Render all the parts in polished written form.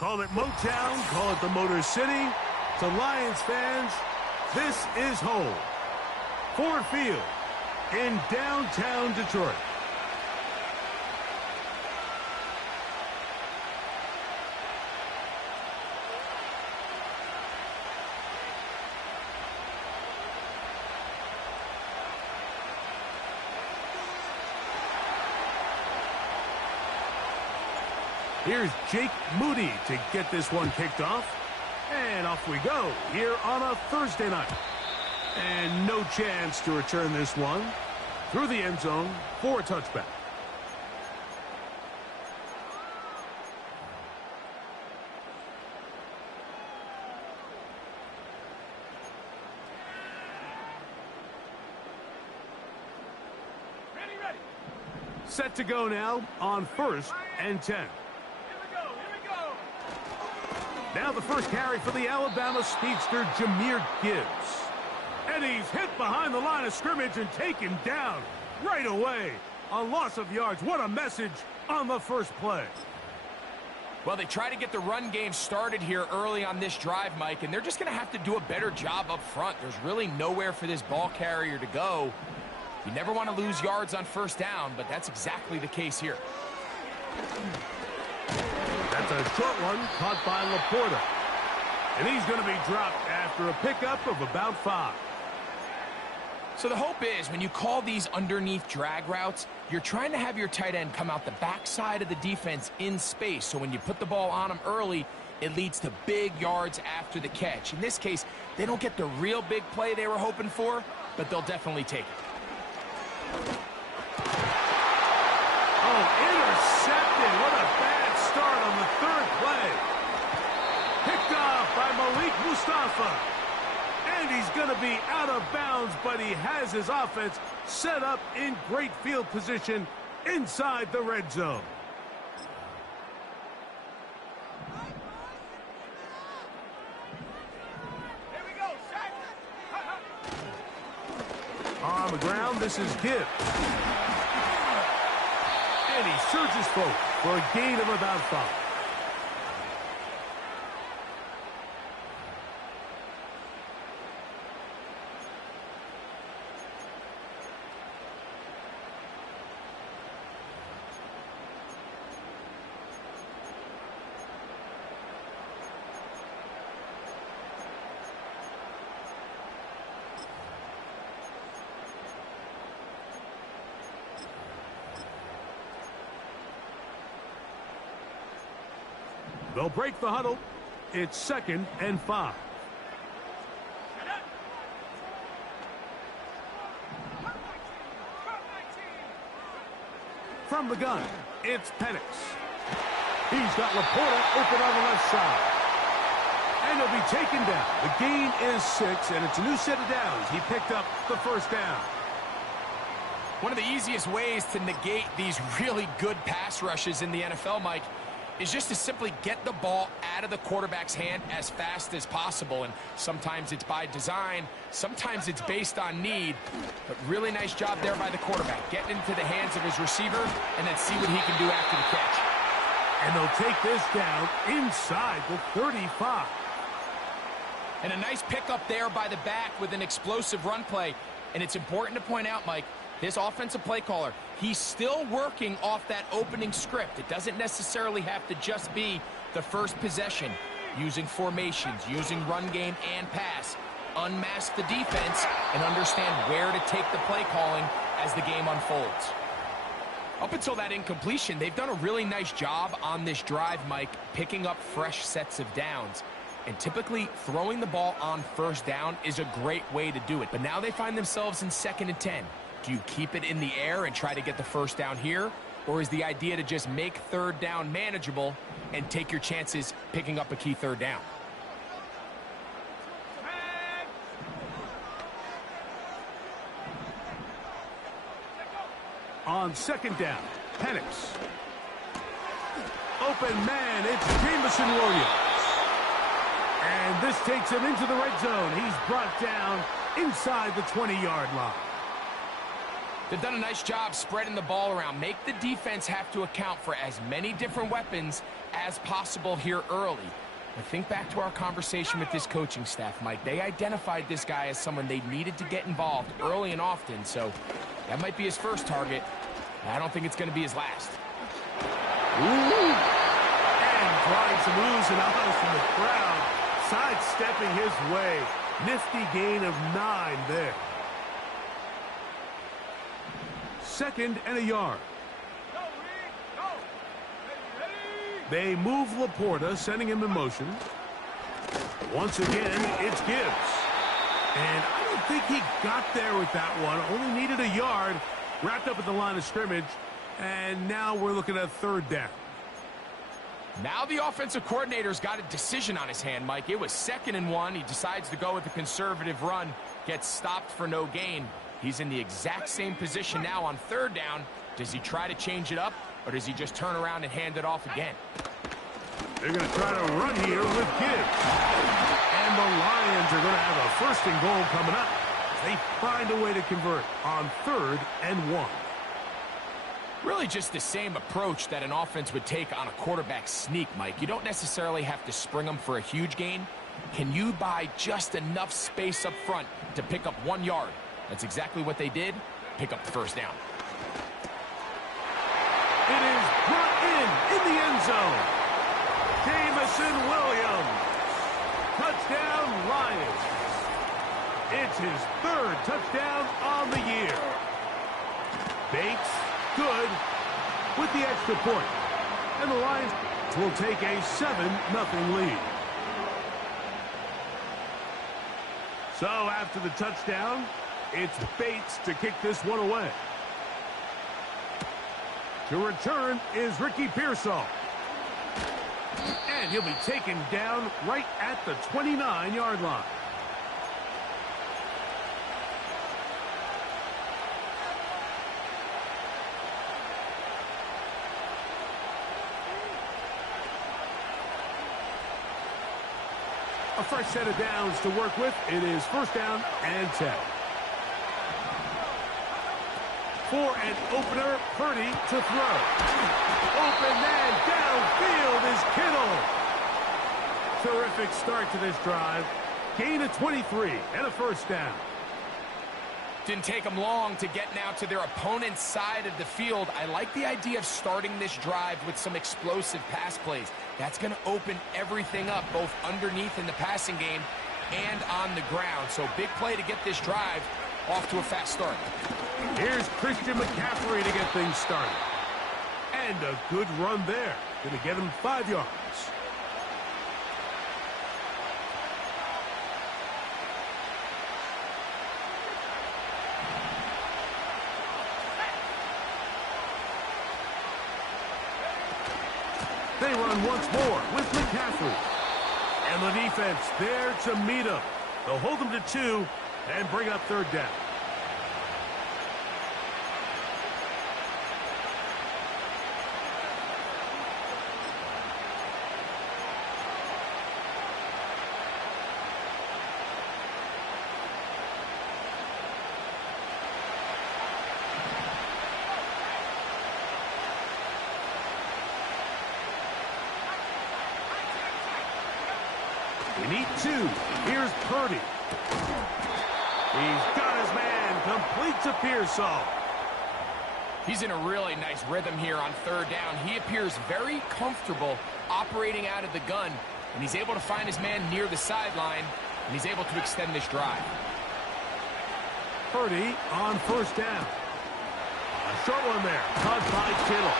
Call it Motown, call it the Motor City. To Lions fans, this is home. Ford Field in downtown Detroit. Here's Jake Moody to get this one kicked off. And off we go here on a Thursday night. And no chance to return this one through the end zone for a touchback. Ready. Set to go now on 1st and 10. Now the first carry for the Alabama speedster, Jahmyr Gibbs. And he's hit behind the line of scrimmage and taken down right away. A loss of yards. What a message on the first play. Well, they try to get the run game started here early on this drive, Mike, and they're just going to have to do a better job up front. There's really nowhere for this ball carrier to go. You never want to lose yards on first down, but that's exactly the case here. That's a short one caught by Laporta. And he's going to be dropped after a pickup of about 5. So the hope is when you call these underneath drag routes, you're trying to have your tight end come out the backside of the defense in space. So when you put the ball on him early, it leads to big yards after the catch. In this case, they don't get the real big play they were hoping for, but they'll definitely take it. Oh, intercepted. What a bad start on the third play. Picked off by Malik Mustafa. And he's going to be out of bounds, but he has his offense set up in great field position inside the red zone. Here we go, sack. On the ground, this is Gibbs. And he surges forward for a gain of about 5. They'll break the huddle. It's 2nd and 5. From the gun, it's Penix. He's got Laporta open on the left side. And he'll be taken down. The gain is 6, and it's a new set of downs. He picked up the first down. One of the easiest ways to negate these really good pass rushes in the NFL, Mike, is just to simply get the ball out of the quarterback's hand as fast as possible. And sometimes it's by design, sometimes it's based on need. But really nice job there by the quarterback, getting into the hands of his receiver and then see what he can do after the catch. And they'll take this down inside the 35. And a nice pickup there by the back with an explosive run play. And it's important to point out, Mike, this offensive play caller, he's still working off that opening script. It doesn't necessarily have to just be the first possession. Using formations, using run game and pass. Unmask the defense and understand where to take the play calling as the game unfolds. Up until that incompletion, they've done a really nice job on this drive, Mike, picking up fresh sets of downs. And typically, throwing the ball on first down is a great way to do it. But now they find themselves in 2nd and 10. Do you keep it in the air and try to get the first down here? Or is the idea to just make third down manageable and take your chances picking up a key third down? On 2nd down, Penix. Open man, it's Jameson Williams. And this takes him into the red zone. He's brought down inside the 20-yard line. They've done a nice job spreading the ball around. Make the defense have to account for as many different weapons as possible here early. But think back to our conversation with this coaching staff, Mike. They identified this guy as someone they needed to get involved early and often, so that might be his first target. I don't think it's going to be his last. Ooh. And drawing some oohs and ahs from the crowd, sidestepping his way. Nifty gain of 9 there. 2nd and a yard. They move Laporta, sending him in motion. Once again, it's Gibbs. And I don't think he got there with that one. Only needed a yard. Wrapped up at the line of scrimmage. And now we're looking at 3rd down. Now the offensive coordinator's got a decision on his hand, Mike. It was 2nd and 1. He decides to go with the conservative run. Gets stopped for no gain. He's in the exact same position now on 3rd down. Does he try to change it up, or does he just turn around and hand it off again? They're going to try to run here with Gibbs. And the Lions are going to have a 1st and goal coming up. They find a way to convert on 3rd and 1. Really just the same approach that an offense would take on a quarterback sneak, Mike. You don't necessarily have to spring them for a huge gain. Can you buy just enough space up front to pick up 1 yard? That's exactly what they did. Pick up the 1st down. It is brought in the end zone. Jamison Williams. Touchdown, Lions. It's his 3rd touchdown on the year. Bates, good, with the extra point. And the Lions will take a 7-0 lead. So after the touchdown, it's Bates to kick this one away. To return is Ricky Pearsall. And he'll be taken down right at the 29-yard line. A fresh set of downs to work with. It is 1st down and 10. For an opener, Purdy to throw. Open man downfield is Kittle. Terrific start to this drive. Gain of 23 and a 1st down. Didn't take them long to get now to their opponent's side of the field. I like the idea of starting this drive with some explosive pass plays. That's going to open everything up, both underneath in the passing game and on the ground. So big play to get this drive off to a fast start. Here's Christian McCaffrey to get things started. And a good run there. Going to get him 5 yards. They run once more with McCaffrey. And the defense there to meet him. They'll hold him to 2 and bring up 3rd down. We need 2. Here's Purdy. He's got his man. Complete to Pearsall. He's in a really nice rhythm here on 3rd down. He appears very comfortable operating out of the gun, and he's able to find his man near the sideline, and he's able to extend this drive. Purdy on 1st down. A short one there. Caught by Kittle.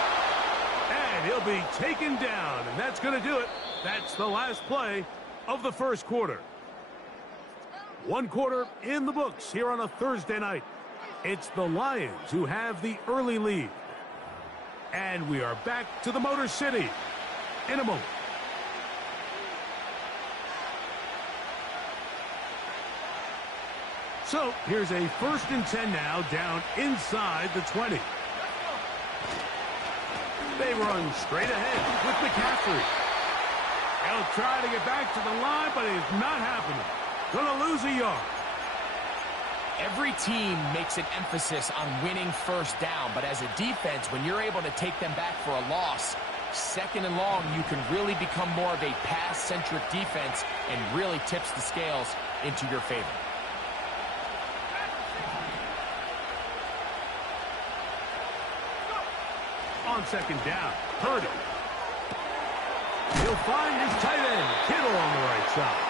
And he'll be taken down, and that's going to do it. That's the last play of the 1st quarter. 1 quarter in the books here on a Thursday night. It's the Lions who have the early lead. And we are back to the Motor City in a moment. So here's a 1st and 10 now, down inside the 20. They run straight ahead with McCaffrey. He'll try to get back to the line, but it's not happening. Gonna lose a yard. Every team makes an emphasis on winning first down, but as a defense, when you're able to take them back for a loss, second and long, you can really become more of a pass-centric defense and really tips the scales into your favor. On second down, Purdy. He'll find his tight end, Kittle, on the right side.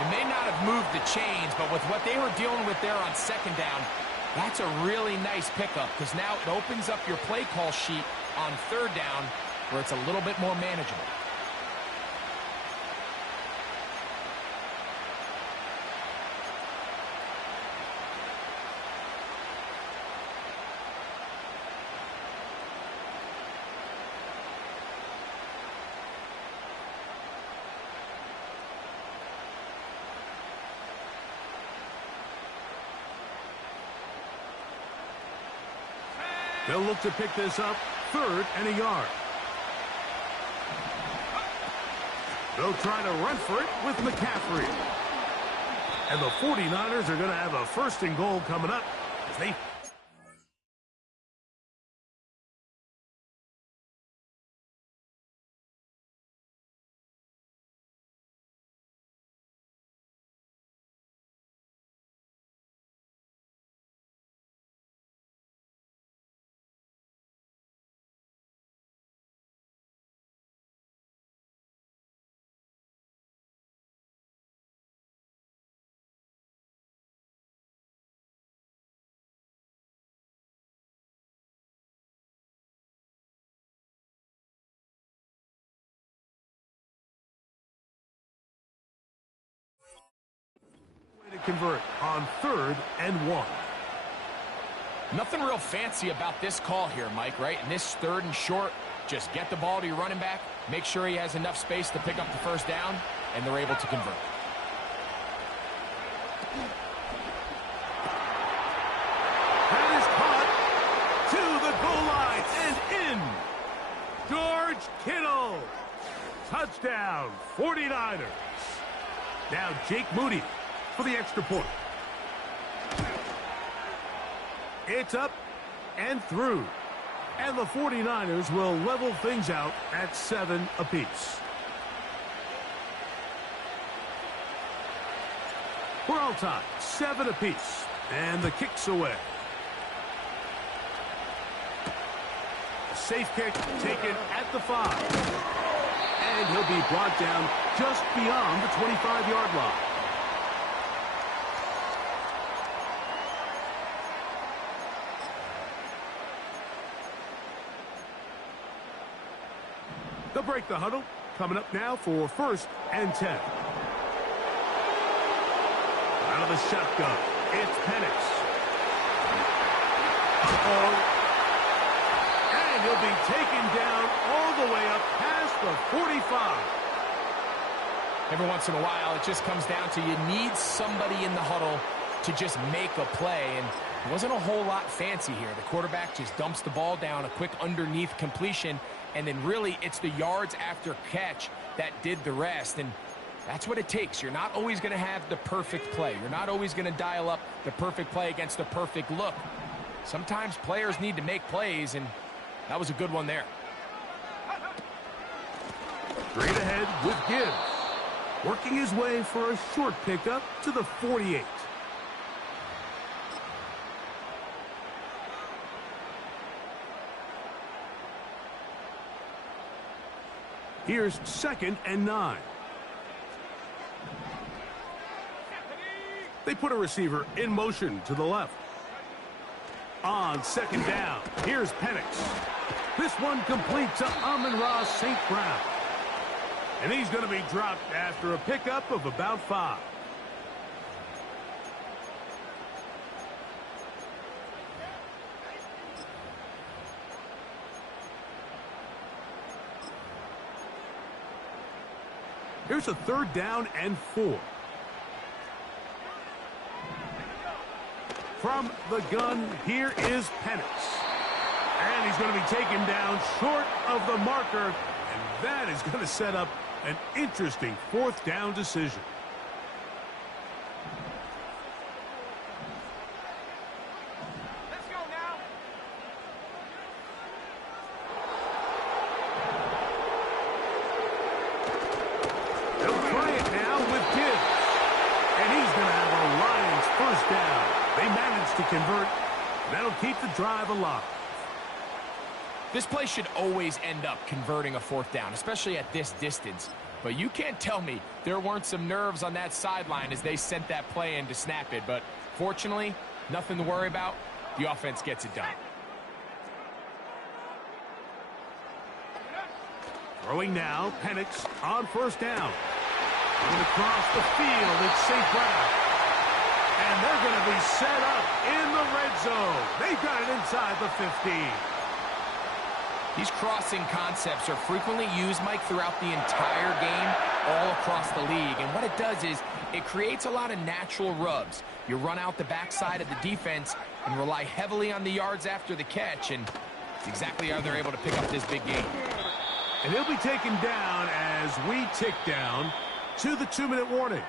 It may not have moved the chains, but with what they were dealing with there on second down, that's a really nice pickup because now it opens up your play call sheet on third down where it's a little bit more manageable. They'll look to pick this up, 3rd and a yard. They'll try to run for it with McCaffrey. And the 49ers are going to have a 1st and goal coming up as they... to convert on 3rd and 1. Nothing real fancy about this call here, Mike, right? In this 3rd and short, just get the ball to your running back, make sure he has enough space to pick up the first down, and they're able to convert. That is caught to the goal line and in. George Kittle. Touchdown, 49ers. Now Jake Moody for the extra point. It's up and through. And the 49ers will level things out at 7 apiece. We're all tied, 7 apiece. And the kick's away. A safe kick taken at the 5. And he'll be brought down just beyond the 25-yard line. They'll break the huddle. Coming up now for 1st and 10. Out of the shotgun, it's Penix. And he'll be taken down all the way up past the 45. Every once in a while, it just comes down to you need somebody in the huddle to just make a play, and it wasn't a whole lot fancy here. The quarterback just dumps the ball down, a quick underneath completion, and then really it's the yards after catch that did the rest, and that's what it takes. You're not always going to have the perfect play. You're not always going to dial up the perfect play against the perfect look. Sometimes players need to make plays, and that was a good one there. Straight ahead with Gibbs. Working his way for a short pickup to the 48. Here's 2nd and 9. They put a receiver in motion to the left. On 2nd down, here's Penix. This one complete to Amon-Ra St. Brown. And he's going to be dropped after a pickup of about 5. Here's a 3rd down and 4. From the gun, here is Penix. And he's going to be taken down short of the marker. And that is going to set up an interesting 4th down decision. yards to convert. That'll keep the drive alive. This play should always end up converting a fourth down, especially at this distance. But you can't tell me there weren't some nerves on that sideline as they sent that play in to snap it. But fortunately, nothing to worry about. The offense gets it done. Throwing now, Penix on first down. Going across the field, it's St. Brown. And they're going to be set up in the red zone. They've got it inside the 15. These crossing concepts are frequently used, Mike, throughout the entire game, all across the league. And what it does is it creates a lot of natural rubs. You run out the backside of the defense and rely heavily on the yards after the catch, and it's exactly how they're able to pick up this big game. And he'll be taken down as we tick down to the 2-minute warning.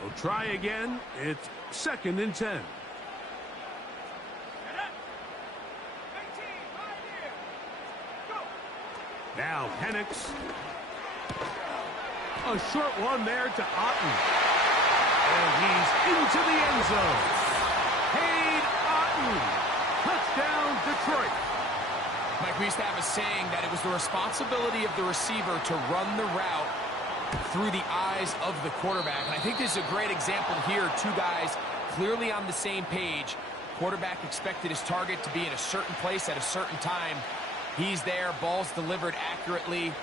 We'll try again. It's 2nd and 10. Now Penix. A short one there to Otten. And he's into the end zone. Cade Otten. Touchdown, Detroit. Mike, we used to have a saying that it was the responsibility of the receiver to run the route through the eyes of the quarterback. And I think this is a great example here. Two guys clearly on the same page. Quarterback expected his target to be in a certain place at a certain time. He's there, ball's delivered accurately.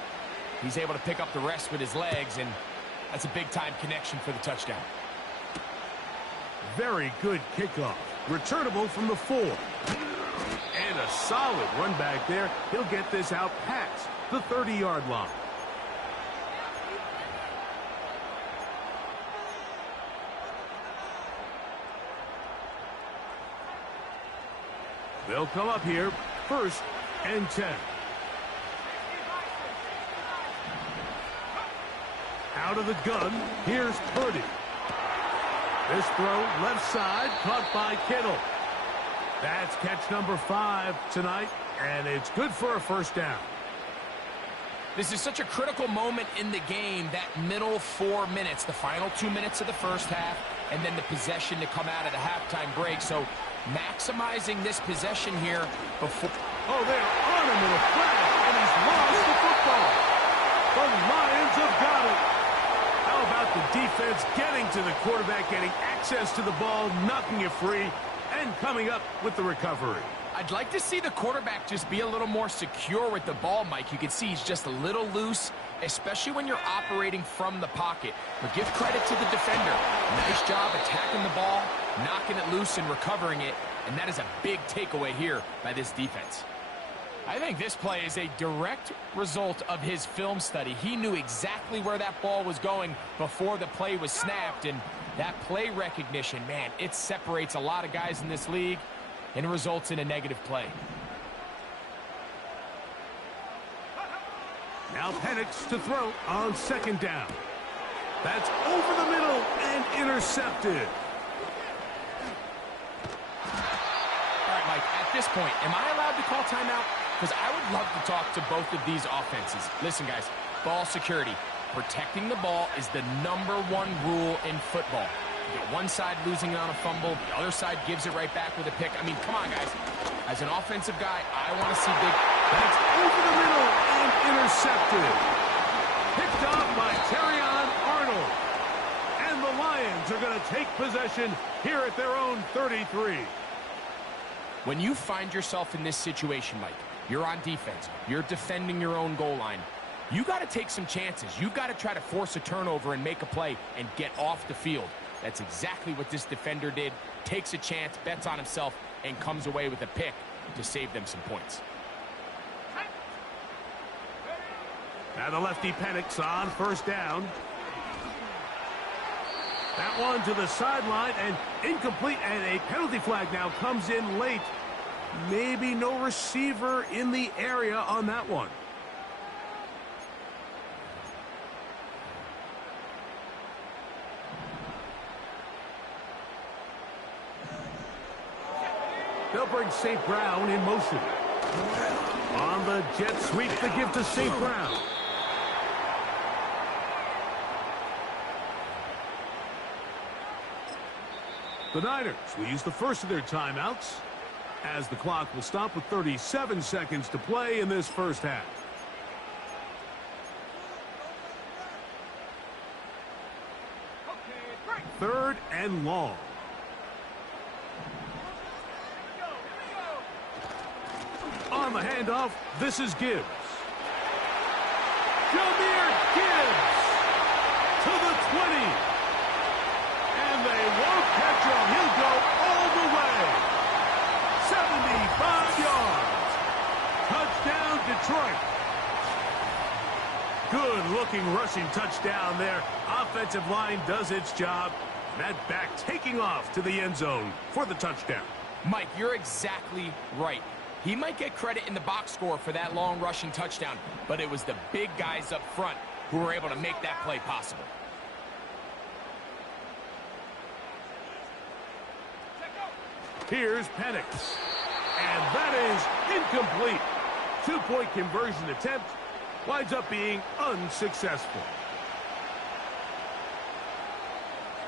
He's able to pick up the rest with his legs, and that's a big-time connection for the touchdown. Very good kickoff. Returnable from the 4. And a solid run back there. He'll get this out past the 30-yard line. They'll come up here, 1st and 10. Out of the gun, here's Purdy. This throw, left side, caught by Kittle. That's catch number 5 tonight, and it's good for a 1st down. This is such a critical moment in the game, that middle 4 minutes, the final 2 minutes of the first half, and then the possession to come out of the halftime break. So maximizing this possession here before... Oh, they're on him with a flash, and he's lost the football. The Lions have got it. How about the defense getting to the quarterback, getting access to the ball, knocking it free, and coming up with the recovery? I'd like to see the quarterback just be a little more secure with the ball, Mike. You can see he's just a little loose, especially when you're operating from the pocket. But give credit to the defender. Nice job attacking the ball, knocking it loose and recovering it, and that is a big takeaway here by this defense. I think this play is a direct result of his film study. He knew exactly where that ball was going before the play was snapped, and that play recognition, man, it separates a lot of guys in this league and results in a negative play. Now Penix to throw on 2nd down. That's over the middle and intercepted. All right, Mike, at this point, am I allowed to call timeout? Because I would love to talk to both of these offenses. Listen, guys, ball security. Protecting the ball is the #1 rule in football. You get one side losing it on a fumble, the other side gives it right back with a pick. I mean, come on, guys. As an offensive guy, I want to see big... That's over the middle and intercepted. Picked off by Terrion Arnold. And the Lions are going to take possession here at their own 33. When you find yourself in this situation, Mike, you're on defense, you're defending your own goal line, you got to take some chances. You've got to try to force a turnover and make a play and get off the field. That's exactly what this defender did. Takes a chance, bets on himself, and comes away with a pick to save them some points. Now the lefty Penix on 1st down. That one to the sideline and incomplete, and a penalty flag now comes in late. Maybe no receiver in the area on that one. They'll bring St. Brown in motion. On the jet sweep, the give to St. Brown. The Niners will use the first of their timeouts as the clock will stop with 37 seconds to play in this first half. Third and long. On the handoff, this is Gibbs. Jahmyr Gibbs to the 20. And they won't catch him. He'll go all the way. 75 yards. Touchdown, Detroit. Good-looking rushing touchdown there. Offensive line does its job. That back taking off to the end zone for the touchdown. Mike, you're exactly right. He might get credit in the box score for that long rushing touchdown, but it was the big guys up front who were able to make that play possible. Here's Penix. And that is incomplete. Two-point conversion attempt winds up being unsuccessful.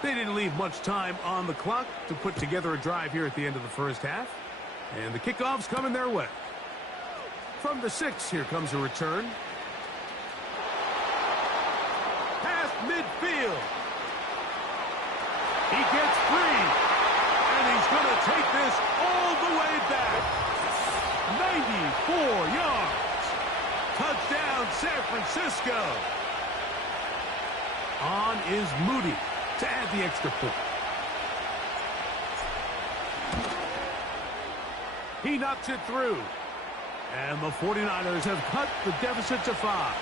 They didn't leave much time on the clock to put together a drive here at the end of the first half. And the kickoff's coming their way. From the 6, here comes a return. Past midfield. He gets free. And he's going to take this all the way back. 94 yards. Touchdown, San Francisco. On is Moody to add the extra point. He knocks it through. And the 49ers have cut the deficit to 5.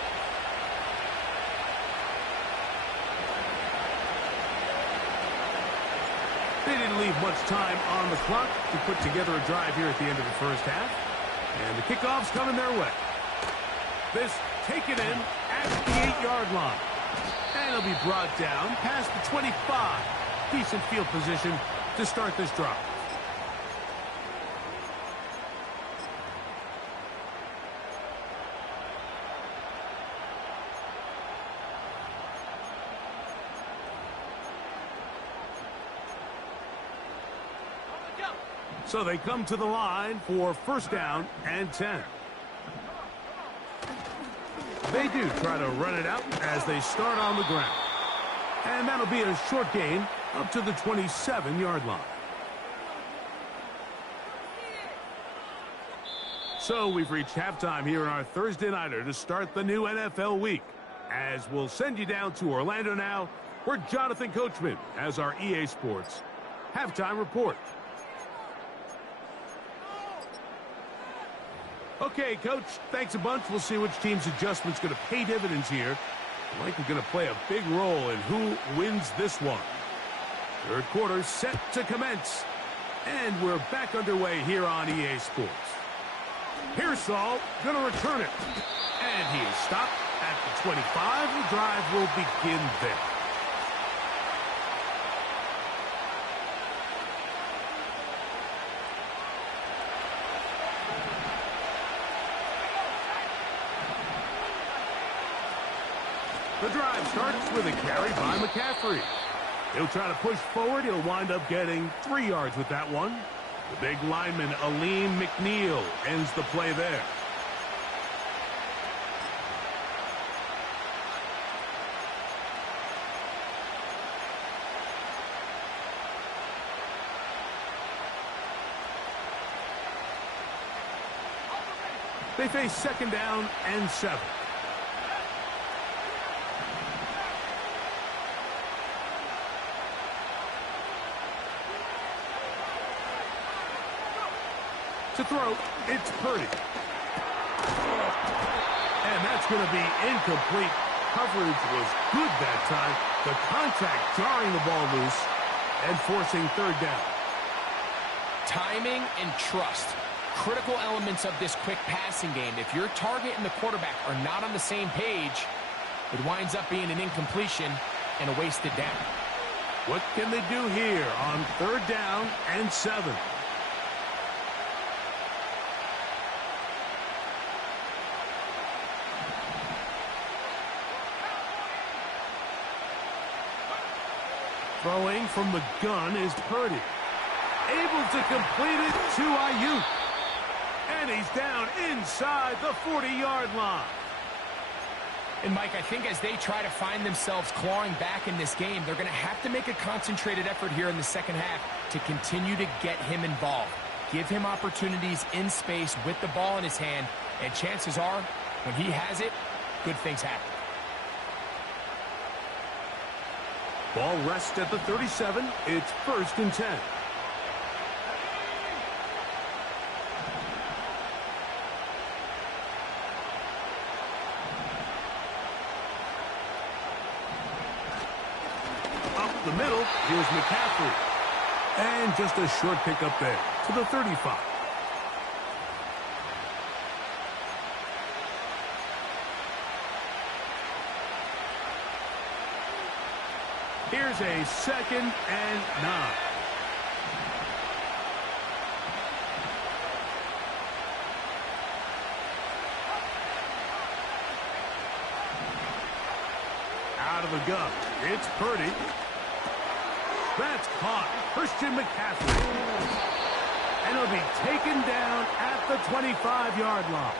They didn't leave much time on the clock to put together a drive here at the end of the first half. And the kickoff's coming their way. This taken in at the 8-yard line. And it'll be brought down past the 25. Decent field position to start this drive. So they come to the line for first down and 10. They do try to run it out as they start on the ground. And that'll be a short gain up to the 27-yard line. So we've reached halftime here in our Thursday Nighter to start the new NFL week. As we'll send you down to Orlando now, where Jonathan Coachman has our EA Sports halftime report. Okay, Coach, thanks a bunch. We'll see which team's adjustment's going to pay dividends here. Likely going to play a big role in who wins this one. Third quarter set to commence. And we're back underway here on EA Sports. Pearsall going to return it. And he is stopped at the 25. The drive will begin there. The drive starts with a carry by McCaffrey. He'll try to push forward. He'll wind up getting 3 yards with that one. The big lineman, Aleem McNeil, ends the play there. They face second down and 7. To throw, it's Purdy. And that's going to be incomplete. Coverage was good that time. The contact jarring the ball loose and forcing third down. Timing and trust. Critical elements of this quick passing game. If your target and the quarterback are not on the same page, it winds up being an incompletion and a wasted down. What can they do here on third down and 7? Throwing from the gun is Purdy. Able to complete it to Ayuk. And he's down inside the 40-yard line. And, Mike, I think as they try to find themselves clawing back in this game, they're going to have to make a concentrated effort here in the second half to continue to get him involved. Give him opportunities in space with the ball in his hand, and chances are, when he has it, good things happen. Ball rests at the 37. It's 1st and 10. Up the middle, here's McCaffrey. And just a short pickup there to the 35. Here's a 2nd and 9. Out of the gun, it's Purdy. That's caught. Christian McCaffrey. And he'll be taken down at the 25-yard line.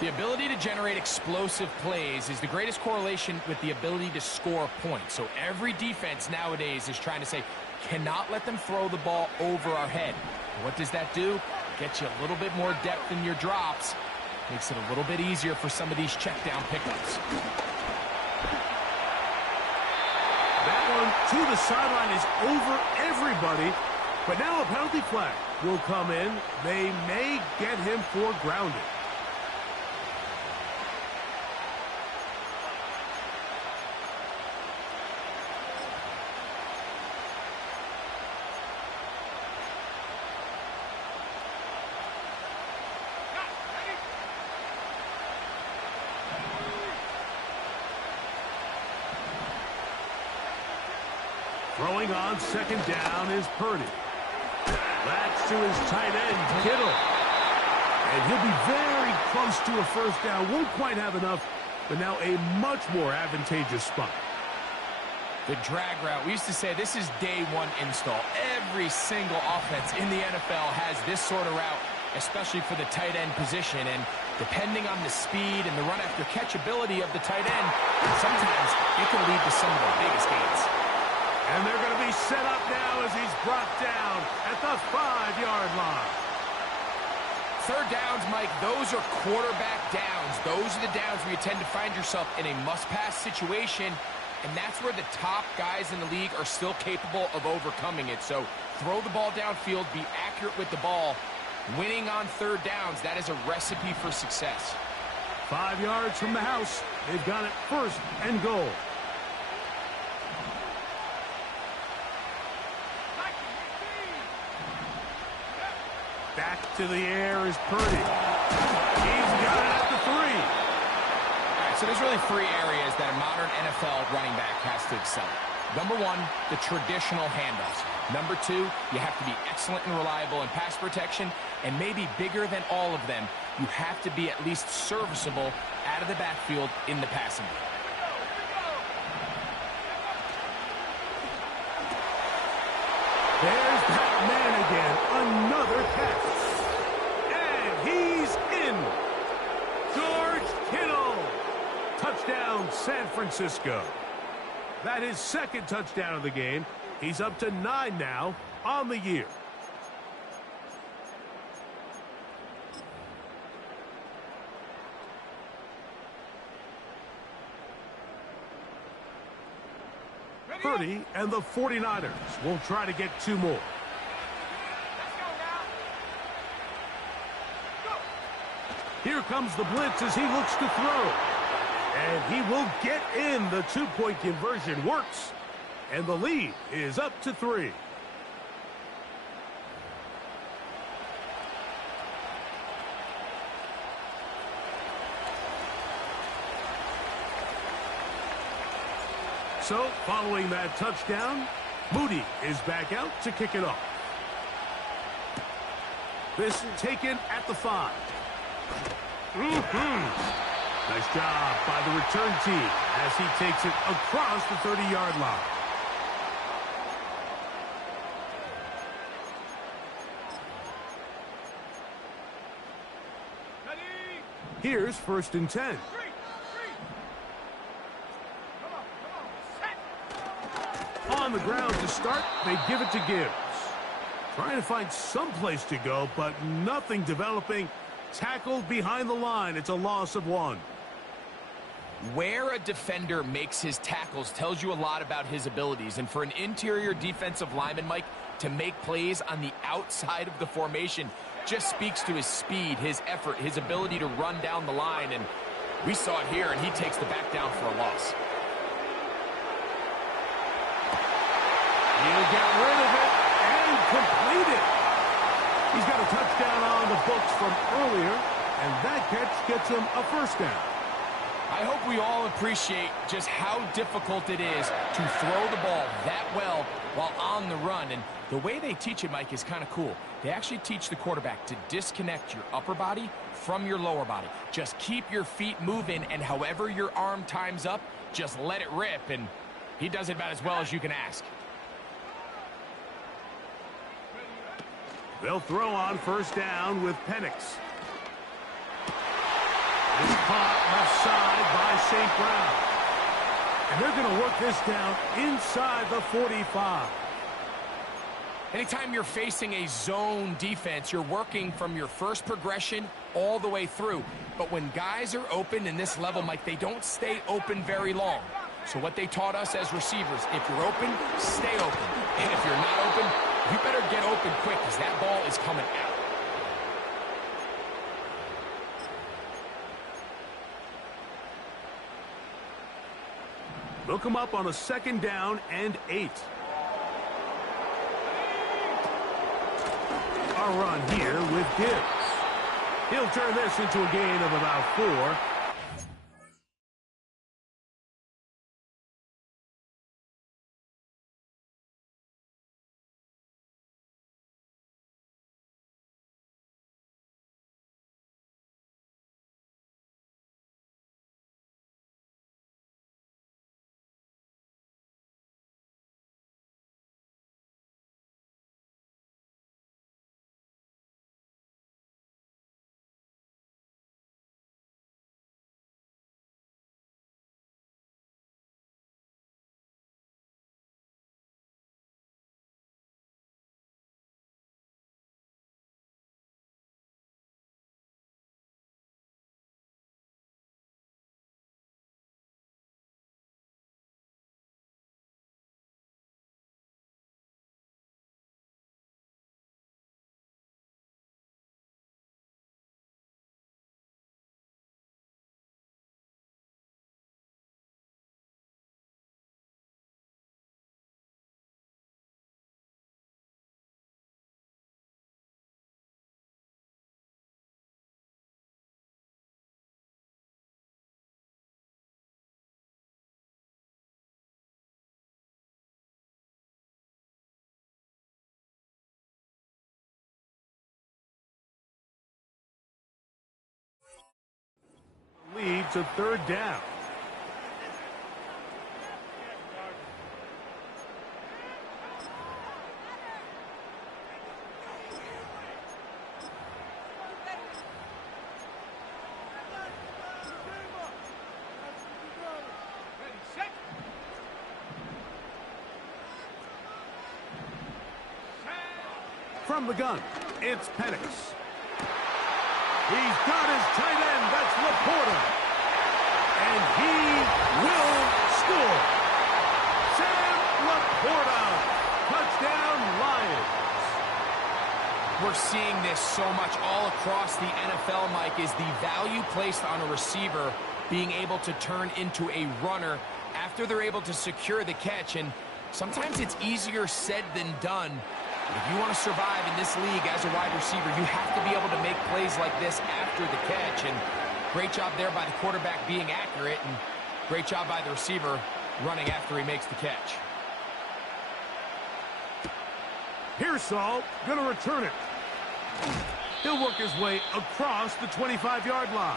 The ability to generate explosive plays is the greatest correlation with the ability to score points. So every defense nowadays is trying to say, cannot let them throw the ball over our head. What does that do? Get you a little bit more depth in your drops. Makes it a little bit easier for some of these check down pickups. That one to the sideline is over everybody. But now a penalty flag will come in. They may get him for grounding. Throwing on 2nd down is Purdy. That's to his tight end, Kittle. And he'll be very close to a 1st down. Won't quite have enough, but now a much more advantageous spot. The drag route. We used to say this is day one install. Every single offense in the NFL has this sort of route, especially for the tight end position. And depending on the speed and the run after catch ability of the tight end, sometimes it can lead to some of the biggest gains. And they're going to be set up now as he's brought down at the 5-yard line. 3rd downs, Mike, those are quarterback downs. Those are the downs where you tend to find yourself in a must-pass situation, and that's where the top guys in the league are still capable of overcoming it. So throw the ball downfield, be accurate with the ball. Winning on 3rd downs, that is a recipe for success. 5 yards from the house. They've got it 1st and goal. Back to the air is Purdy. He's got it at the 3. All right, so there's really 3 areas that a modern NFL running back has to excel. Number 1, the traditional handoffs. Number 2, you have to be excellent and reliable in pass protection. And maybe bigger than all of them, you have to be at least serviceable out of the backfield in the passing game. There's that man again. Another catch. And he's in. George Kittle. Touchdown, San Francisco. That is 2nd touchdown of the game. He's up to 9 now on the year. Purdy and the 49ers will try to get 2 more. Here comes the blitz as he looks to throw. And he will get in. The 2-point conversion works. And the lead is up to 3. So, following that touchdown, Moody is back out to kick it off. This taken at the 5. Nice job by the return team as he takes it across the 30-yard line. Here's 1st and 10. On the ground to start, they give it to Gibbs. Trying to find some place to go, but nothing developing. Tackled behind the line. It's a loss of 1. Where a defender makes his tackles tells you a lot about his abilities. And for an interior defensive lineman, Mike, to make plays on the outside of the formation just speaks to his speed, his effort, his ability to run down the line. And we saw it here, and he takes the back down for a loss. He'll get rid of it and complete it. He's got a touchdown on the books from earlier, and that catch gets him a 1st down. I hope we all appreciate just how difficult it is to throw the ball that well while on the run. And the way they teach it, Mike, is kind of cool. They actually teach the quarterback to disconnect your upper body from your lower body. Just keep your feet moving, and however your arm times up, just let it rip. And he does it about as well as you can ask. They'll throw on 1st down with Penix. It's caught left side by St. Brown. And they're going to work this down inside the 45. Anytime you're facing a zone defense, you're working from your first progression all the way through. But when guys are open in this level, Mike, they don't stay open very long. So what they taught us as receivers, if you're open, stay open. And if you're not open, you better get open quick because that ball is coming out. They'll come up on a 2nd down and 8. A run here with Gibbs. He'll turn this into a gain of about 4. Lead to 3rd down. From the gun, it's Penix. He's got his tight end. That's Laporta. And he will score. Sam Laporta. Touchdown, Lions. We're seeing this so much all across the NFL, Mike, is the value placed on a receiver being able to turn into a runner after they're able to secure the catch. And sometimes it's easier said than done. If you want to survive in this league as a wide receiver, you have to be able to make plays like this after the catch. And great job there by the quarterback being accurate, and great job by the receiver running after he makes the catch. Pearsall going to return it. He'll work his way across the 25-yard line.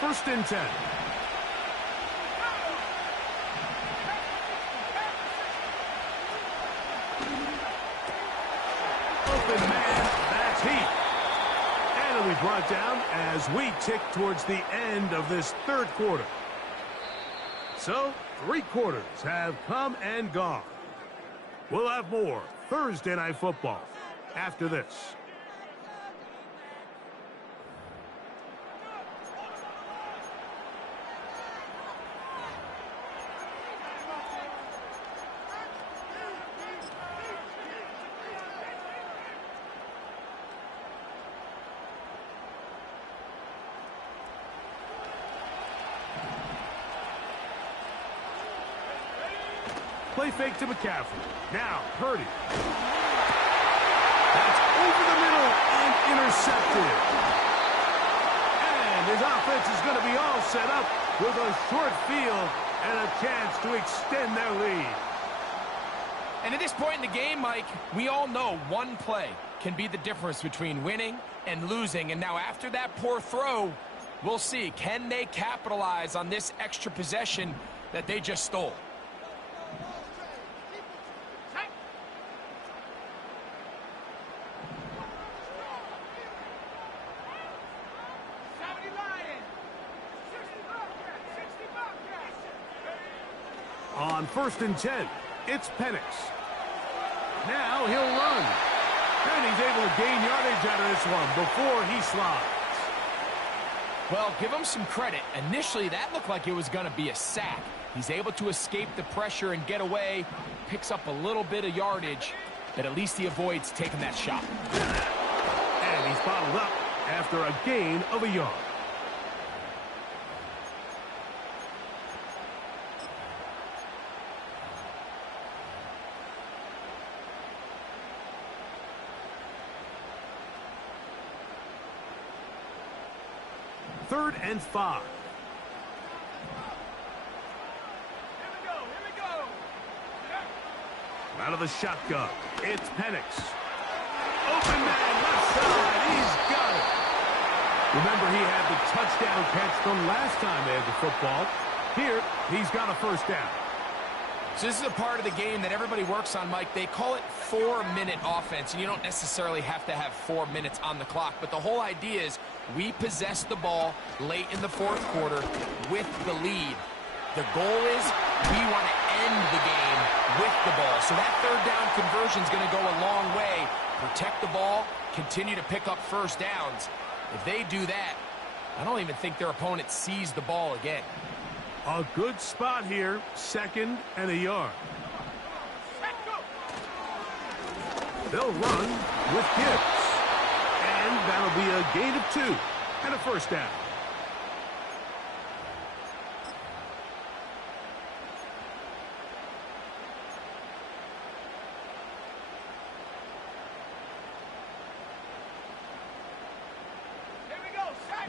First and 10. open man, that's heat. And it'll be brought down as we tick towards the end of this third quarter. So, 3 quarters have come and gone. We'll have more Thursday Night Football after this. Play fake to McCaffrey. Now, Purdy. That's over the middle and intercepted. And his offense is going to be all set up with a short field and a chance to extend their lead. And at this point in the game, Mike, we all know one play can be the difference between winning and losing. And now after that poor throw, we'll see, can they capitalize on this extra possession that they just stole? On 1st and 10, it's Penix. Now he'll run. And he's able to gain yardage out of this one before he slides. Well, give him some credit. Initially, that looked like it was going to be a sack. He's able to escape the pressure and get away. Picks up a little bit of yardage, but at least he avoids taking that shot. And he's bottled up after a gain of a yard. Third and 5. Here we go. Out of the shotgun, it's Penix. Open man, left side, he's got it. Remember, he had the touchdown catch from last time they had the football. Here, he's got a first down. So this is a part of the game that everybody works on, Mike. They call it 4-minute offense, and you don't necessarily have to have 4 minutes on the clock. But the whole idea is we possess the ball late in the fourth quarter with the lead. The goal is we want to end the game with the ball. So that third down conversion is going to go a long way. Protect the ball, continue to pick up first downs. If they do that, I don't even think their opponent sees the ball again. A good spot here, 2nd and a yard. They'll run with Gibbs. And that'll be a gain of 2 and a first down. Here we go, set.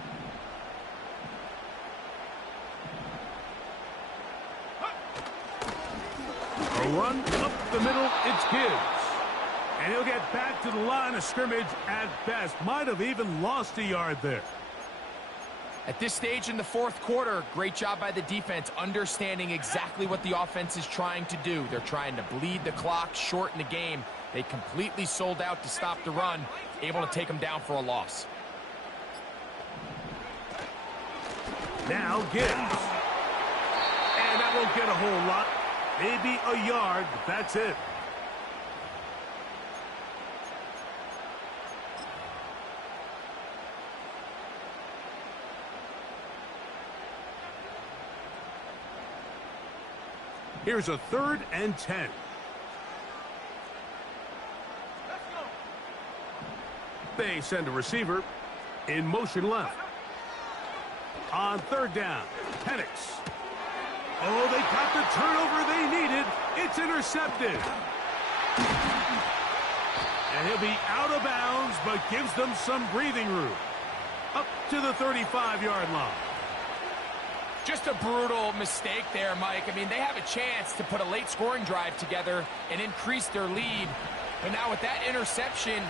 A run up the middle, it's Gibbs. And he'll get back to the line of scrimmage at best. Might have even lost a yard there. At this stage in the fourth quarter, great job by the defense, understanding exactly what the offense is trying to do. They're trying to bleed the clock, shorten the game. They completely sold out to stop the run, able to take them down for a loss. Now Gibbs. And that won't get a whole lot. Maybe a yard, but that's it. Here's a 3rd and 10. They send a receiver in motion left. On 3rd down, Penix. Oh, they got the turnover they needed. It's intercepted. And he'll be out of bounds, but gives them some breathing room. Up to the 35-yard line. Just a brutal mistake there, Mike. I mean, they have a chance to put a late scoring drive together and increase their lead. But now with that interception,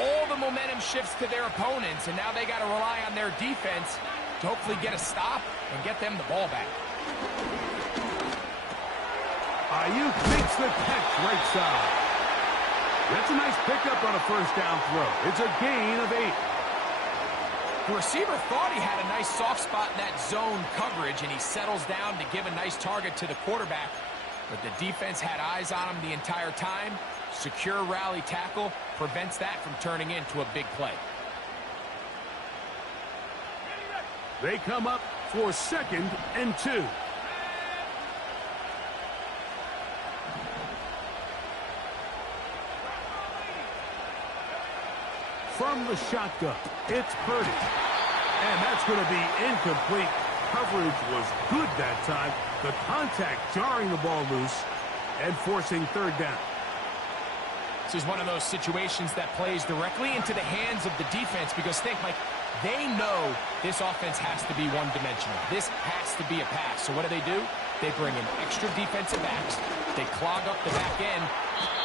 all the momentum shifts to their opponents, and now they got to rely on their defense to hopefully get a stop and get them the ball back. Ayuk makes the catch right side. That's a nice pickup on a first down throw. It's a gain of 8. The receiver thought he had a nice soft spot in that zone coverage, and he settles down to give a nice target to the quarterback. But the defense had eyes on him the entire time. Secure rally tackle prevents that from turning into a big play. They come up for 2nd and 2. From the shotgun, it's Purdy. And that's going to be incomplete. Coverage was good that time. The contact jarring the ball loose and forcing 3rd down. This is one of those situations that plays directly into the hands of the defense because think, Mike, they know this offense has to be one-dimensional. This has to be a pass. So what do? They bring in extra defensive backs. They clog up the back end.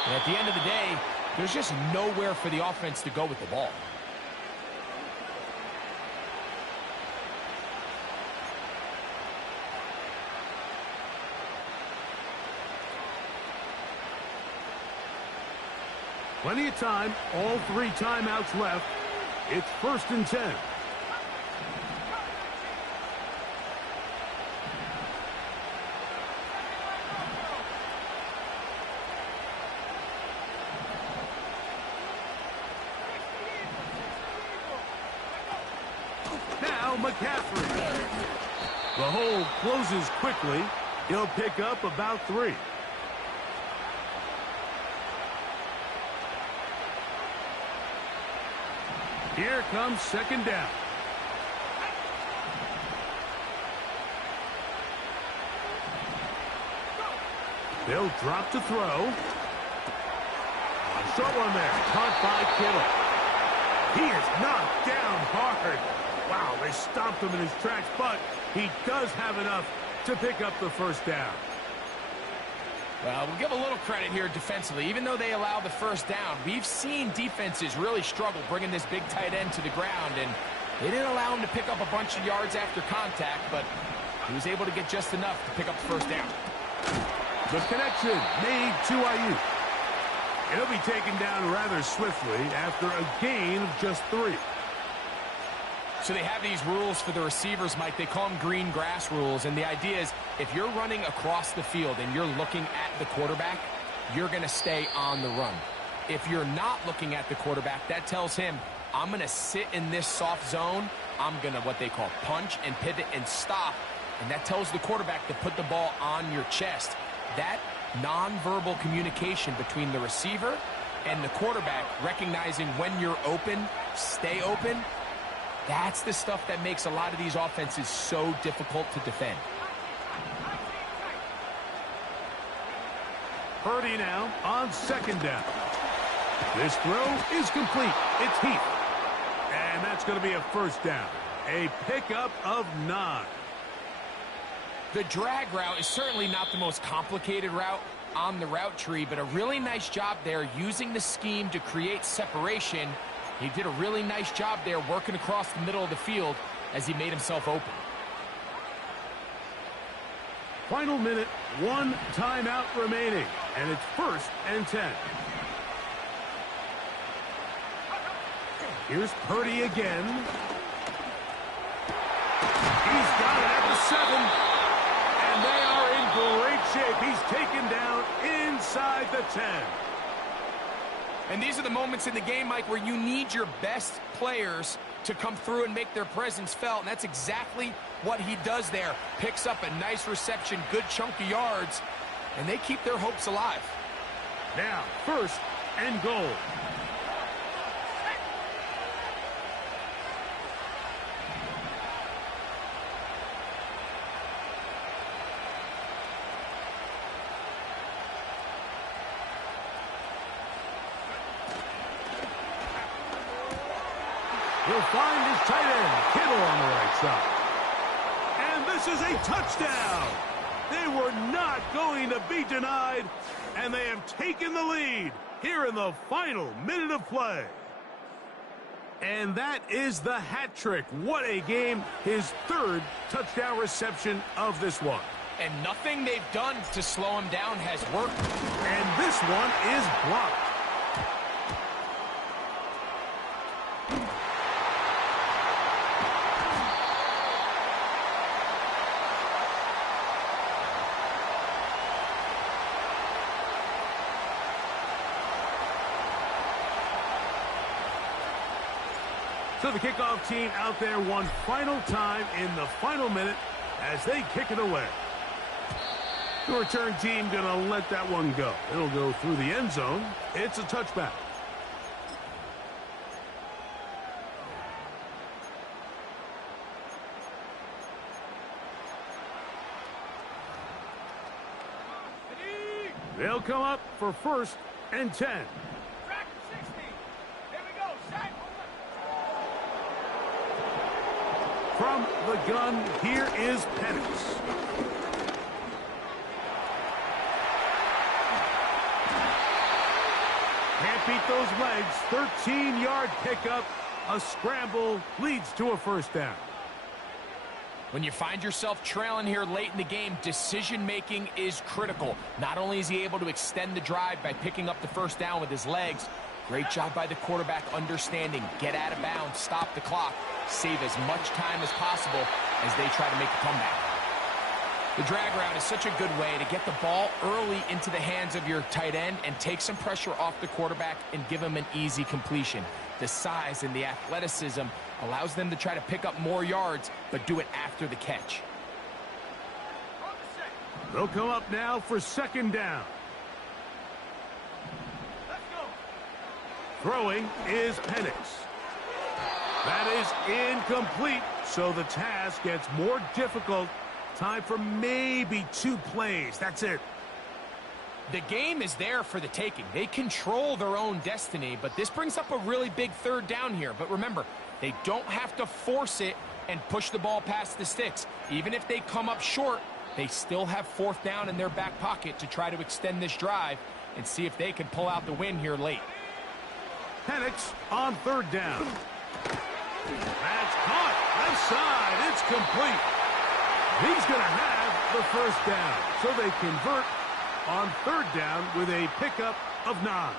And at the end of the day, there's just nowhere for the offense to go with the ball. Plenty of time, all 3 timeouts left. It's 1st and 10. Now McCaffrey. The hole closes quickly. He'll pick up about 3. Here comes 2nd down. They'll drop to throw. A short one there. Caught by Kittle. He is knocked down hard. Wow, they stomped him in his tracks, but he does have enough to pick up the 1st down. Well, we'll give a little credit here defensively. Even though they allow the 1st down, we've seen defenses really struggle bringing this big tight end to the ground, and they didn't allow him to pick up a bunch of yards after contact, but he was able to get just enough to pick up the 1st down. The connection made to Ayuk. He'll be taken down rather swiftly after a gain of just 3. So they have these rules for the receivers, Mike. They call them green grass rules. And the idea is if you're running across the field and you're looking at the quarterback, you're going to stay on the run. If you're not looking at the quarterback, that tells him, I'm going to sit in this soft zone. I'm going to what they call punch and pivot and stop. And that tells the quarterback to put the ball on your chest. That nonverbal communication between the receiver and the quarterback, recognizing when you're open, stay open, that's the stuff that makes a lot of these offenses so difficult to defend. Purdy now on 2nd down. This throw is complete. It's Heath. And that's going to be a 1st down. A pickup of 9. The drag route is certainly not the most complicated route on the route tree, but a really nice job there using the scheme to create separation. He did a really nice job there working across the middle of the field as he made himself open. Final minute, 1 timeout remaining, and it's 1st and 10. Here's Purdy again. He's got it at the 7, and they are in great shape. He's taken down inside the 10. And these are the moments in the game, Mike, where you need your best players to come through and make their presence felt. And that's exactly what he does there. Picks up a nice reception, good chunk of yards, and they keep their hopes alive. Now, 1st and goal. He'll find his tight end, Kittle, on the right side. And this is a touchdown. They were not going to be denied, and they have taken the lead here in the final minute of play. And that is the hat trick. What a game. His 3rd touchdown reception of this one. And nothing they've done to slow him down has worked. And this one is blocked. So the kickoff team out there one final time in the final minute as they kick it away. The return team going to let that one go. It'll go through the end zone. It's a touchback. They'll come up for 1st and 10. Track 60. Here we go. Set. From the gun, here is Penix. Can't beat those legs. 13-yard pickup. A scramble leads to a 1st down. When you find yourself trailing here late in the game, decision-making is critical. Not only is he able to extend the drive by picking up the 1st down with his legs, great job by the quarterback understanding, get out of bounds, stop the clock, save as much time as possible as they try to make a comeback. The drag route is such a good way to get the ball early into the hands of your tight end and take some pressure off the quarterback and give him an easy completion. The size and the athleticism allows them to try to pick up more yards, but do it after the catch. They'll come up now for 2nd down. Let's go. Throwing is Penix. That is incomplete, so the task gets more difficult. Time for maybe 2 plays. That's it. The game is there for the taking. They control their own destiny, but this brings up a really big 3rd down here. But remember, they don't have to force it and push the ball past the sticks. Even if they come up short, they still have 4th down in their back pocket to try to extend this drive and see if they can pull out the win here late. Penix on 3rd down. That's caught. Left side. It's complete. He's going to have the 1st down. So they convert on 3rd down with a pickup of 9.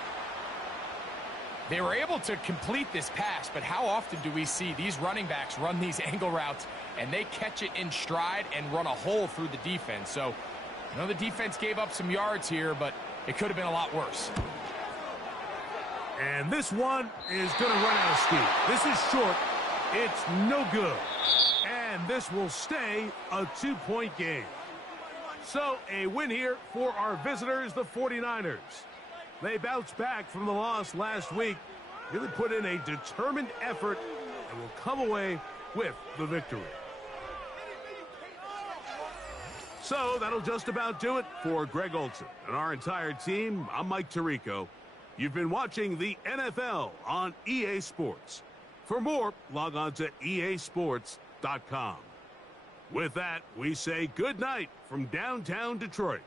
They were able to complete this pass, but how often do we see these running backs run these angle routes and they catch it in stride and run a hole through the defense? So, I know the defense gave up some yards here, but it could have been a lot worse. And this one is going to run out of steam. This is short. It's no good. And this will stay a 2-point game. So, a win here for our visitors, the 49ers. They bounced back from the loss last week, really put in a determined effort, and will come away with the victory. So, that'll just about do it for Greg Olson and our entire team. I'm Mike Tirico. You've been watching the NFL on EA Sports. For more, log on to easports.com. With that, we say good night from downtown Detroit.